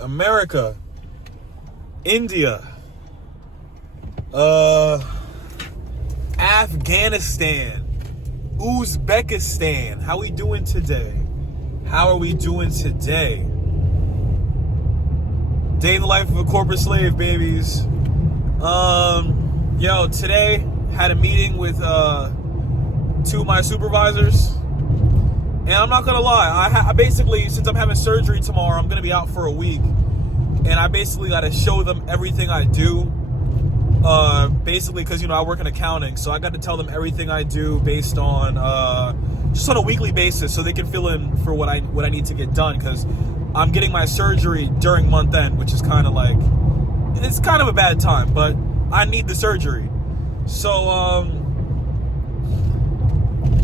America, India, Afghanistan, Uzbekistan. How we doing today? How are we doing today? Day in the life of a corporate slave, babies. Today had a meeting with two of my supervisors, and I'm not gonna lie, I basically, since I'm having surgery tomorrow, I'm gonna be out for a week, and I basically got to show them everything I do. Basically, because I work in accounting, so I got to tell them everything I do based on just on a weekly basis, so they can fill in for what I need to get done. Because I'm getting my surgery during month end, which is kind of like, it's kind of a bad time, but I need the surgery. So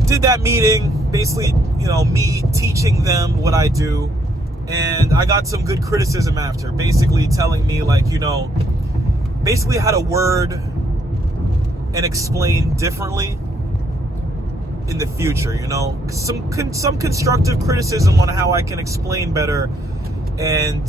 did that meeting, basically, me teaching them what I do, and I got some good criticism after, basically telling me basically how to word and explain differently in the future, some constructive criticism on how I can explain better, and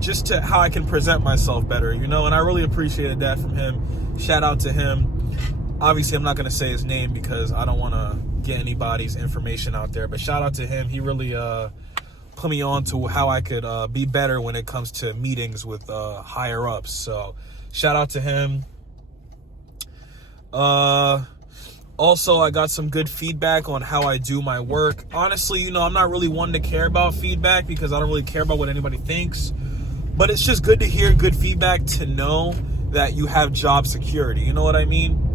just to how I can present myself better, and I really appreciated that from him. Shout out to him. Obviously, I'm not going to say his name because I don't want to get anybody's information out there, but shout out to him. He really put me on to how I could be better when it comes to meetings with higher ups. So shout out to him. Also, I got some good feedback on how I do my work. Honestly, I'm not really one to care about feedback because I don't really care about what anybody thinks. But it's just good to hear good feedback to know that you have job security. You know what I mean?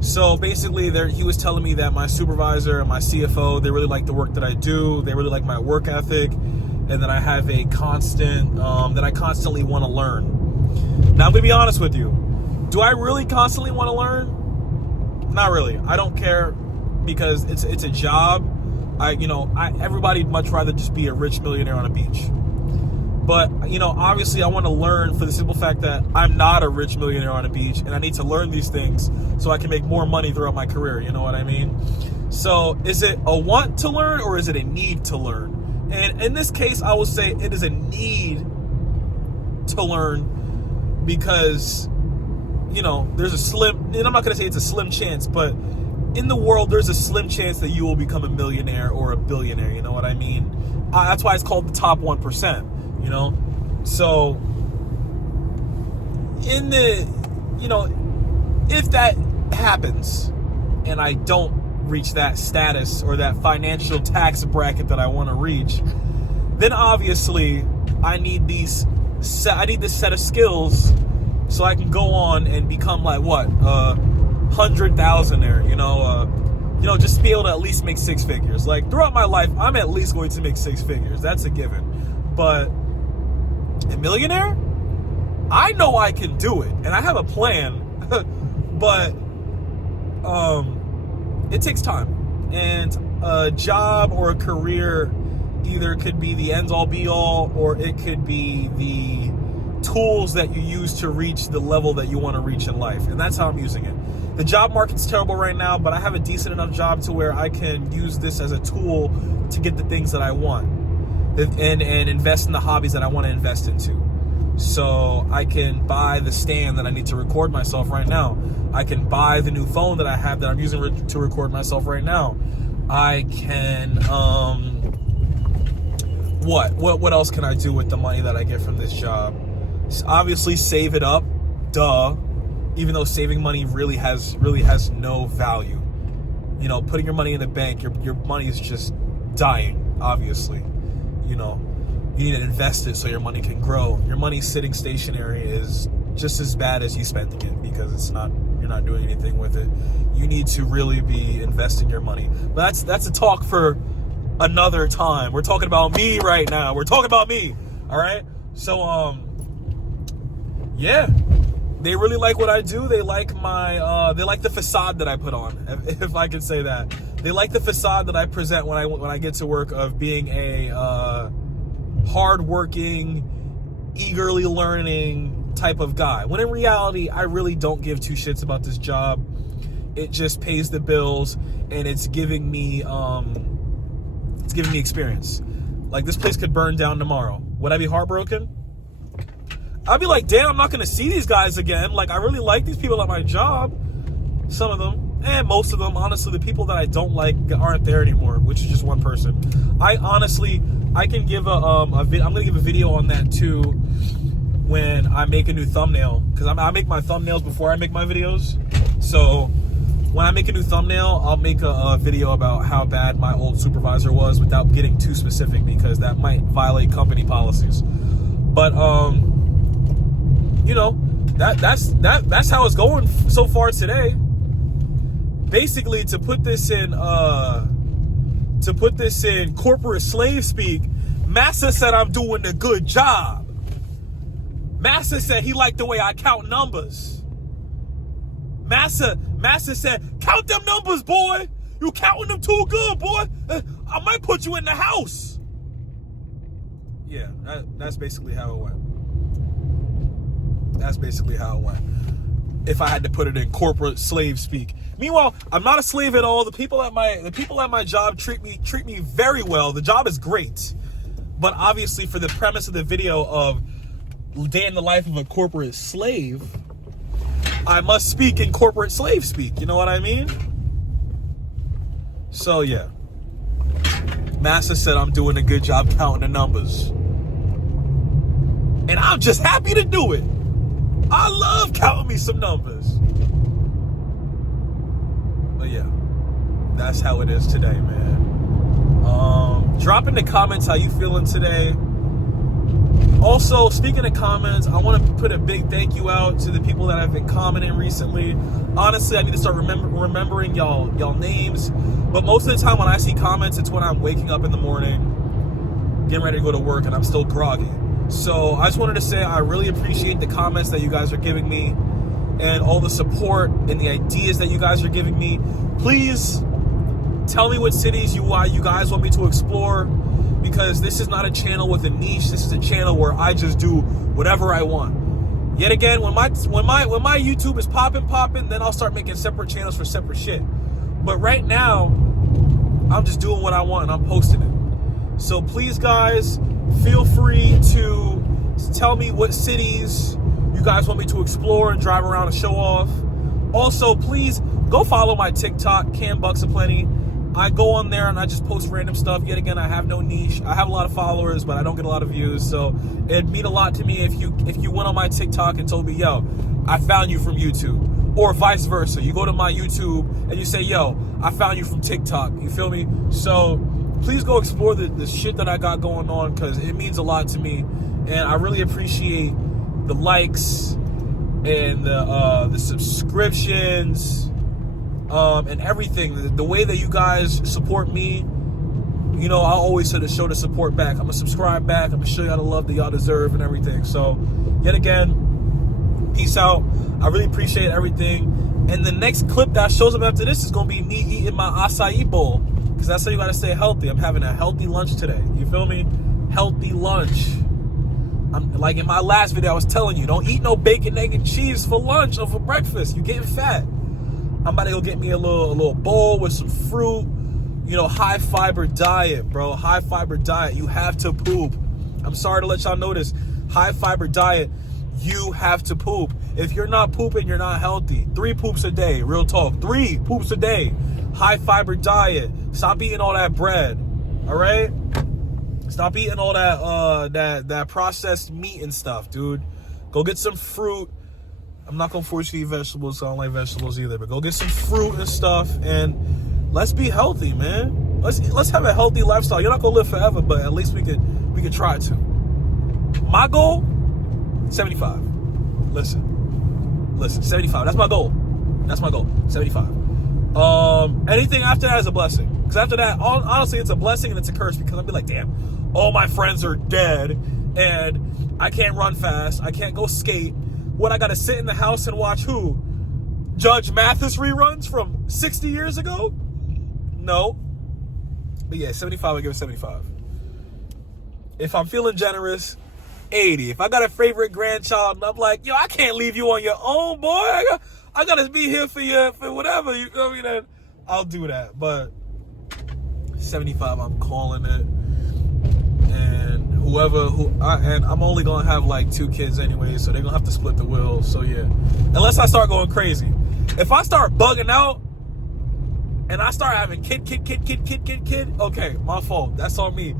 So basically, he was telling me that my supervisor and my CFO, they really like the work that I do. They really like my work ethic, and that I have a constant, that I constantly want to learn. Now, I'm going to be honest with you. Do I really constantly want to learn? Not really. I don't care because it's a job. Everybody'd much rather just be a rich millionaire on a beach. But, obviously I want to learn for the simple fact that I'm not a rich millionaire on a beach, and I need to learn these things so I can make more money throughout my career. You know what I mean? So is it a want to learn or is it a need to learn? And in this case, I will say it is a need to learn because, there's a slim, and I'm not going to say it's a slim chance, but in the world, there's a slim chance that you will become a millionaire or a billionaire. You know what I mean? That's why it's called the top 1%. So in the, if that happens and I don't reach that status or that financial tax bracket that I want to reach, then obviously I need this set of skills so I can go on and become like what, 100,000-aire, just be able to at least make six figures. Like throughout my life, I'm at least going to make six figures. That's a given. But a millionaire? I know I can do it, and I have a plan, but it takes time. And a job or a career either could be the end-all be-all, or it could be the tools that you use to reach the level that you want to reach in life, and that's how I'm using it. The job market's terrible right now, but I have a decent enough job to where I can use this as a tool to get the things that I want. And invest in the hobbies that I want to invest into. So I can buy the stand that I need to record myself right now. I can buy the new phone that I have that I'm using to record myself right now. I can, what else can I do with the money that I get from this job? Obviously save it up, duh. Even though saving money really has no value. Putting your money in the bank, your money is just dying, obviously. You need to invest it so your money can grow. Your money sitting stationary is just as bad as you spending it because you're not doing anything with it. You need to really be investing your money. But that's a talk for another time. We're talking about me right now. We're talking about me. All right. So yeah, they really like what I do. They like they like the facade that I put on, if I can say that. They like the facade that I present when I get to work of being a hardworking, eagerly learning type of guy. When in reality, I really don't give two shits about this job. It just pays the bills, and it's giving me experience. Like, this place could burn down tomorrow. Would I be heartbroken? I'd be like, damn, I'm not going to see these guys again. Like, I really like these people at my job. Some of them, and most of them. Honestly, the people that I don't like aren't there anymore, which is just one person. I can give I'm going to give a video on that too when I make a new thumbnail. Because I make my thumbnails before I make my videos. So when I make a new thumbnail, I'll make a video about how bad my old supervisor was without getting too specific, because that might violate company policies. But, you know, that's how it's going so far today. Basically, to put this in corporate slave speak, Massa said I'm doing a good job. Massa said he liked the way I count numbers. Massa said, count them numbers, boy. You counting them too good, boy. I might put you in the house. Yeah, that's basically how it went. That's basically how it went. If I had to put it in corporate slave speak. Meanwhile, I'm not a slave at all. The people at my job treat me very well. The job is great. But obviously, for the premise of the video of day in the life of a corporate slave, I must speak in corporate slave speak. You know what I mean? So yeah. Massa said I'm doing a good job counting the numbers. And I'm just happy to do it. I love counting me some numbers. But yeah, that's how it is today, man. Drop in the comments how you feeling today. Also, speaking of comments, I want to put a big thank you out to the people that have been commenting recently. Honestly, I need to start remembering y'all names. But most of the time when I see comments, it's when I'm waking up in the morning, getting ready to go to work, and I'm still groggy. So I just wanted to say I really appreciate the comments that you guys are giving me and all the support and the ideas that you guys are giving me. Please tell me what cities you guys want me to explore, because this is not a channel with a niche. This is a channel where I just do whatever I want. Yet again, when my YouTube is popping, then I'll start making separate channels for separate shit. But right now, I'm just doing what I want and I'm posting it. So please, guys, feel free to tell me what cities you guys want me to explore and drive around and show off. Also, please go follow my TikTok, Cam Bucks Aplenty. I go on there and I just post random stuff. Yet again, I have no niche. I have a lot of followers, but I don't get a lot of views. So it'd mean a lot to me if you went on my TikTok and told me, yo, I found you from YouTube. Or vice versa. You go to my YouTube and you say, yo, I found you from TikTok. You feel me? So please go explore the shit that I got going on, because it means a lot to me. And I really appreciate the likes and the subscriptions and everything. The way that you guys support me, you know, I always sort of show the support back. I'm going to subscribe back. I'm going to show y'all the love that y'all deserve and everything. So, yet again, peace out. I really appreciate everything. And the next clip that shows up after this is going to be me eating my acai bowl, because that's how you got to stay healthy. I'm having a healthy lunch today. You feel me? Healthy lunch. I'm like in my last video, I was telling you, don't eat no bacon, egg, and cheese for lunch or for breakfast. You're getting fat. I'm about to go get me a little bowl with some fruit. You know, high fiber diet, bro. High fiber diet. You have to poop. I'm sorry to let y'all know this. High fiber diet. You have to poop. If you're not pooping, you're not healthy. 3 poops a day. Real talk. 3 poops a day. High fiber diet. Stop eating all that bread. All right? Stop eating all that processed meat and stuff, dude. Go get some fruit. I'm not gonna force you to eat vegetables, so I don't like vegetables either. But go get some fruit and stuff, and let's be healthy, man. Let's have a healthy lifestyle. You're not gonna live forever, but at least we could try to. My goal, 75. Listen, 75. That's my goal. 75. Anything after that is a blessing. Because after that, honestly, it's a blessing and it's a curse, because I'll be like, damn, all my friends are dead and I can't run fast. I can't go skate. What, I got to sit in the house and watch who? Judge Mathis reruns from 60 years ago? No. But yeah, 75, I give it 75. If I'm feeling generous, 80. If I got a favorite grandchild and I'm like, yo, I can't leave you on your own, boy. I got to be here for you, for whatever. You know what I mean? Then I'll do that. But 75, I'm calling it. And and I'm only gonna have like 2 kids anyway, so they're gonna have to split the will. So yeah, unless I start going crazy. If I start bugging out and I start having kid, okay, my fault. That's on me.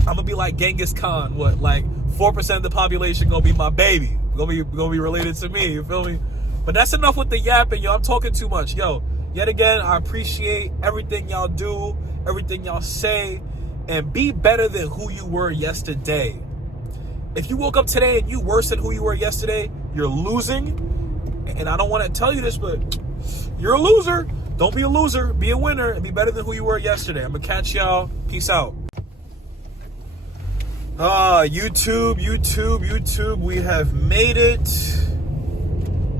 I'm gonna be like Genghis Khan. What, like 4% of the population gonna be my baby, gonna be related to me. You feel me? But that's enough with the yapping, yo. I'm talking too much, yo. Yet again, I appreciate everything y'all do, everything y'all say, and be better than who you were yesterday. If you woke up today and you worse than who you were yesterday, you're losing. And I don't want to tell you this, but you're a loser. Don't be a loser. Be a winner and be better than who you were yesterday. I'm going to catch y'all. Peace out. YouTube. We have made it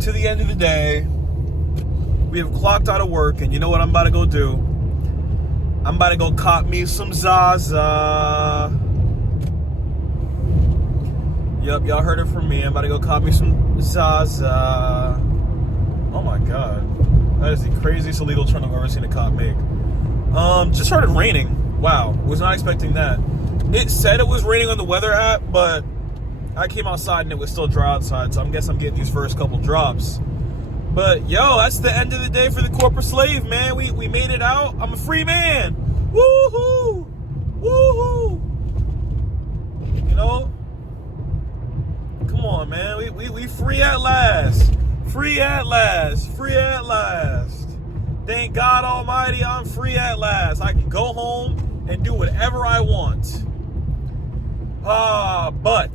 to the end of the day. We have clocked out of work, and you know what I'm about to go do? I'm about to go cop me some Zaza. Yup, y'all heard it from me. I'm about to go cop me some Zaza. Oh my god. That is the craziest illegal trend I've ever seen a cop make. Just started raining. Wow, was not expecting that. It said it was raining on the weather app, but I came outside and it was still dry outside, so I guess I'm getting these first couple drops. But yo, that's the end of the day for the corporate slave, man. We made it out. I'm a free man. Woohoo! Woohoo! You know? Come on, man. We free at last. Free at last. Free at last. Thank God Almighty, I'm free at last. I can go home and do whatever I want. But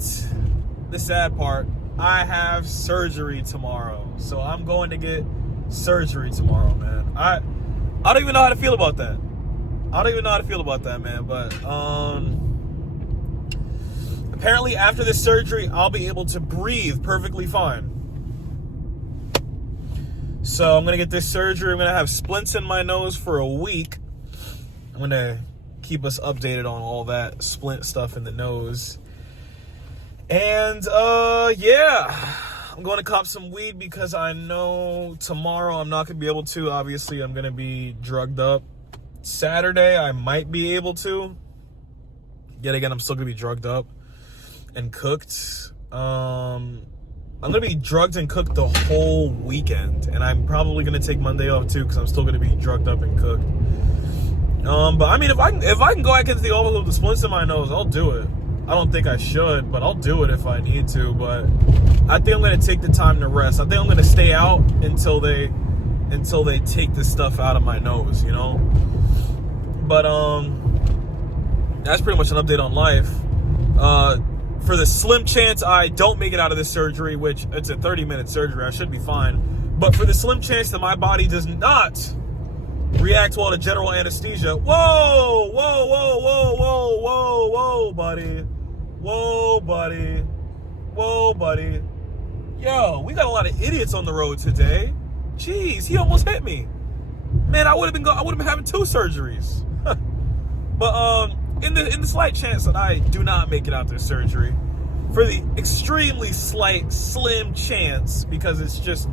the sad part, I have surgery tomorrow. So I'm going to get surgery tomorrow, man. I don't even know how to feel about that. Man. But apparently after this surgery, I'll be able to breathe perfectly fine. So I'm going to get this surgery. I'm going to have splints in my nose for a week. I'm going to keep us updated on all that splint stuff in the nose. And yeah, I'm going to cop some weed because I know tomorrow I'm not going to be able to. Obviously, I'm going to be drugged up. Saturday, I might be able to. Yet again, I'm still going to be drugged up and cooked. I'm going to be drugged and cooked the whole weekend. And I'm probably going to take Monday off too because I'm still going to be drugged up and cooked. But I mean, if I can go back into the office with the splints in my nose, I'll do it. I don't think I should, but I'll do it if I need to. But I think I'm going to take the time to rest. I think I'm going to stay out until they take this stuff out of my nose, you know? But that's pretty much an update on life. For the slim chance I don't make it out of this surgery, which it's a 30-minute surgery, I should be fine. But for the slim chance that my body does not react well to general anesthesia, whoa, buddy. Whoa, buddy. Yo, we got a lot of idiots on the road today. Jeez, he almost hit me. Man, I would have been having 2 surgeries. But in the slight chance that I do not make it out this surgery, for the extremely slim chance, because it's just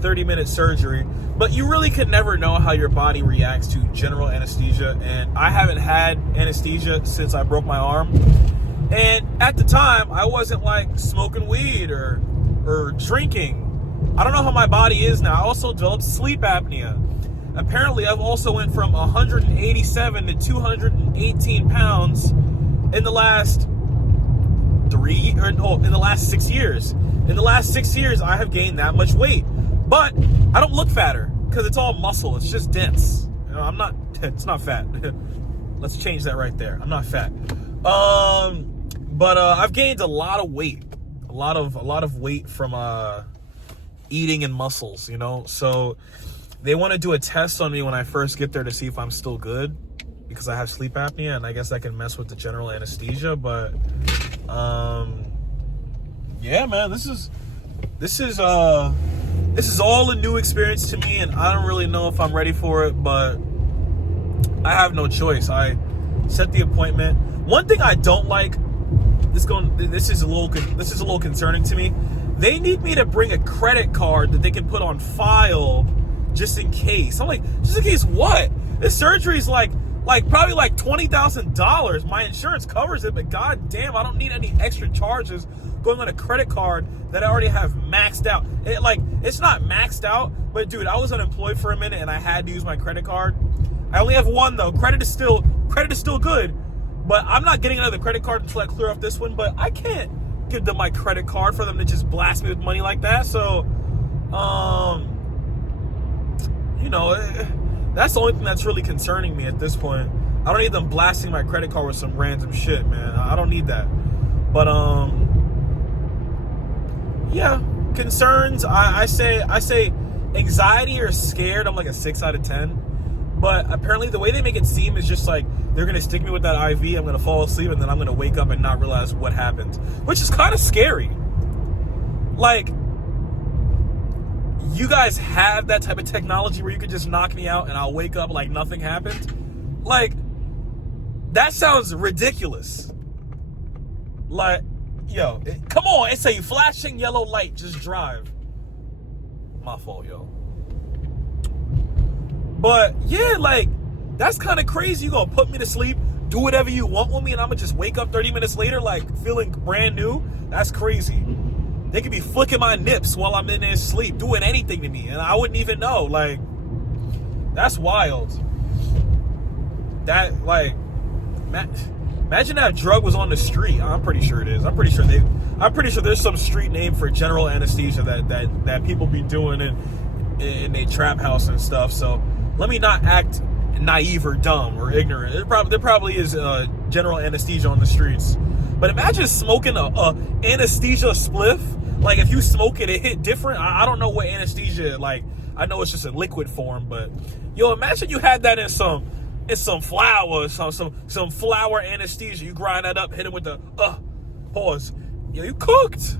30-minute surgery, but you really could never know how your body reacts to general anesthesia, and I haven't had anesthesia since I broke my arm. And at the time, I wasn't like smoking weed or drinking. I don't know how my body is now. I also developed sleep apnea. Apparently, I've also went from 187 to 218 pounds in the last 6 years. In the last 6 years, I have gained that much weight. But I don't look fatter because it's all muscle. It's just dense. You know, it's not fat. Let's change that right there. I'm not fat. But I've gained a lot of weight. A lot of weight from eating and muscles, you know? So they want to do a test on me when I first get there to see if I'm still good, because I have sleep apnea, and I guess I can mess with the general anesthesia. But yeah, man, this is all a new experience to me, and I don't really know if I'm ready for it, but I have no choice. I set the appointment. One thing I don't like, this is a little concerning to me. They need me to bring a credit card that they can put on file just in case. I'm like, just in case what? This surgery is like like probably like $20,000. My insurance covers it, but god damn, I don't need any extra charges going on a credit card that I already have maxed out. It's not maxed out, but dude, I was unemployed for a minute and I had to use my credit card. I only have one though. Credit is still good, but I'm not getting another credit card until I clear off this one. But I can't give them my credit card for them to just blast me with money like that. So, that's the only thing that's really concerning me at this point. I don't need them blasting my credit card with some random shit, man. I don't need that. But yeah, concerns. I say anxiety or scared. I'm like a 6 out of 10. But apparently the way they make it seem is just like they're going to stick me with that IV, I'm going to fall asleep, and then I'm going to wake up and not realize what happened. Which is kind of scary. Like, you guys have that type of technology where you could just knock me out and I'll wake up like nothing happened? Like, that sounds ridiculous. Like, yo, come on, it's a flashing yellow light, just drive. My fault, yo. But yeah, like, that's kind of crazy. You gonna put me to sleep, do whatever you want with me, and I'm gonna just wake up 30 minutes later like feeling brand new? That's crazy. They could be flicking my nips while I'm in there sleep, doing anything to me, and I wouldn't even know. Like, that's wild. That, like, imagine that drug was on the street. I'm pretty sure it is. I'm pretty sure there's some street name for general anesthesia that people be doing in a trap house and stuff. So let me not act naive or dumb or ignorant. There probably is general anesthesia on the streets. But imagine smoking a anesthesia spliff. Like, if you smoke it hit different. I don't know what anesthesia, like, I know it's just a liquid form, but yo, imagine you had that in some flour, some flour anesthesia. You grind that up, hit it with the pause. Yo, you cooked.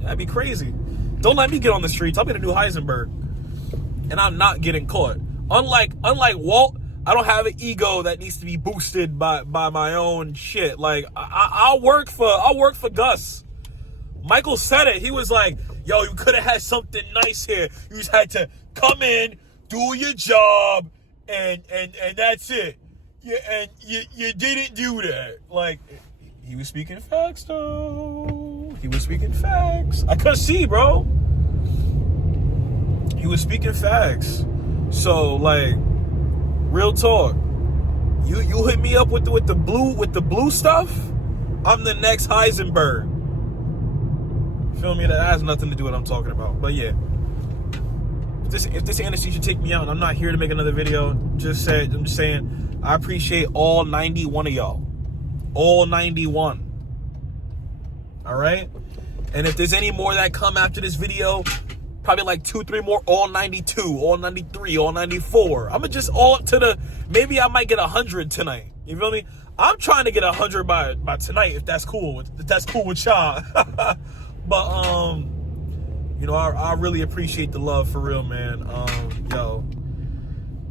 That'd be crazy. Don't let me get on the streets. I'll be the new Heisenberg, and I'm not getting caught. Unlike Walt, I don't have an ego that needs to be boosted by my own shit. Like, I'll work for Gus. Michael said it. He was like, yo, you could have had something nice here. You just had to come in, do your job, and that's it. Yeah, and you didn't do that. Like, he was speaking facts, though. He was speaking facts. I couldn't see, bro. He was speaking facts. So, like, real talk. You hit me up with the blue stuff. I'm the next Heisenberg. Feel me? That has nothing to do with what I'm talking about. But yeah, if this anesthesia take me out, and I'm not here to make another video, I'm just saying I appreciate all 91 of y'all. All 91. All right? And if there's any more that come after this video, probably like 2-3 more, all 92, all 93, all 94. I'm just all up to maybe I might get 100 tonight. You feel me? I'm trying to get 100 by tonight, if that's cool. If that's cool with y'all. But I really appreciate the love, for real, man. Yo,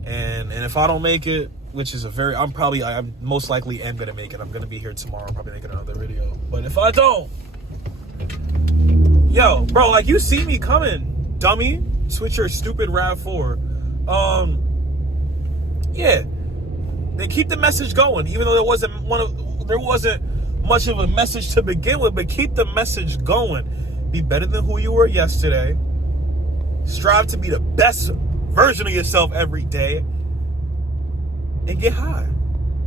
and if I don't make it, which is I most likely am gonna make it. I'm gonna be here tomorrow, probably making another video. But if I don't, yo, bro, like, you see me coming, dummy. Switch your stupid RAV4. Yeah. Then keep the message going, even though there wasn't much of a message to begin with, but keep the message going. Be better than who you were yesterday. Strive to be the best version of yourself every day. And get high.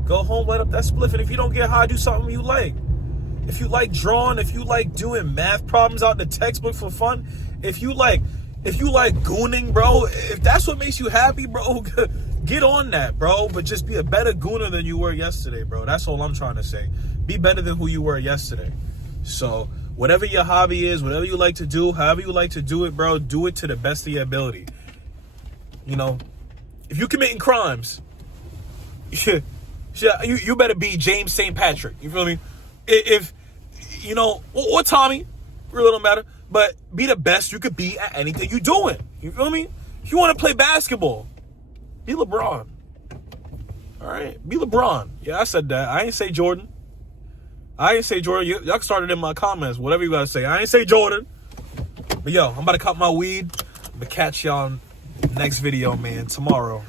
Go home, light up that spliff, and if you don't get high, do something you like. If you like drawing, if you like doing math problems out in the textbook for fun, if you like gooning, bro, if that's what makes you happy, bro, get on that, bro. But just be a better gooner than you were yesterday, bro. That's all I'm trying to say. Be better than who you were yesterday. So whatever your hobby is, whatever you like to do, however you like to do it, bro, do it to the best of your ability. You know, if you're committing crimes, you better be James St. Patrick. You feel me? If you know, or Tommy, really don't matter. But be the best you could be at anything you're doing. You feel me? If you want to play basketball, be LeBron. All right? Be LeBron. Yeah, I said that. I ain't say Jordan. Y'all started in my comments, whatever you got to say. I ain't say Jordan. But yo, I'm about to cut my weed. I'm going to catch y'all next video, man, tomorrow.